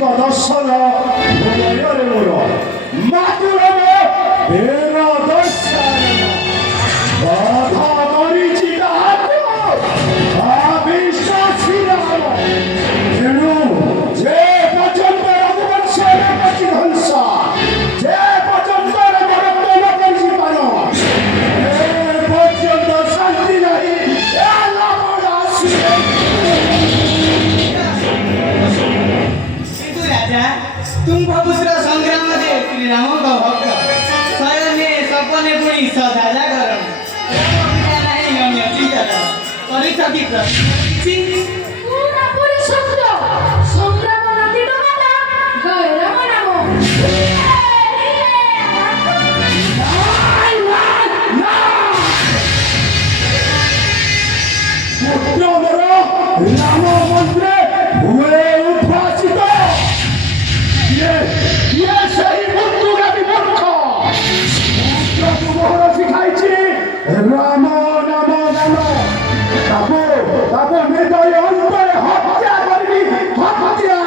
ଶିବ ଦର୍ଶନ ହୃଦୟରେ ମୋର ମାତୃର ବେର ଦର୍ଶନ ବାଧା କରିଛି ତାହାକୁ ଅବିଶ୍ୱାସୀ ରାମ ତେଣୁ ଯେ ପର୍ଯ୍ୟନ୍ତ ରଘୁବଂଶର ପ୍ରତିଧ୍ୱଂସ ଯେ ପର୍ଯ୍ୟନ୍ତ ରଘୁବଂଶ କରିଛି ପାନ ଏ ପର୍ଯ୍ୟନ୍ତ ଶାନ୍ତି ନାହିଁ ଏ ରାବଣ ଆସିବେ। तुम्भपुत्र संग्राम में श्री राम का भक्त शयने सपने पुणी सदा जागरण नहीं अन्य चिंता परीक्षा की प्रश्न पूरा पूरी शब्द संग्राम नदी डोबाला गए राम नाम पुत्र मोर राम मंत्रे हुए उद्भासित ये सही बुद्धुगामी मूर्ख पुत्रକୁ ମୋହର ଶିଖାଇଛି ରାମ ନାମ ନାମ ତାକୁ ନିର୍ଦୟ ଅନ୍ତରେ ହତ୍ୟା କରିବି ହତ୍ୟା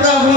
प्रभु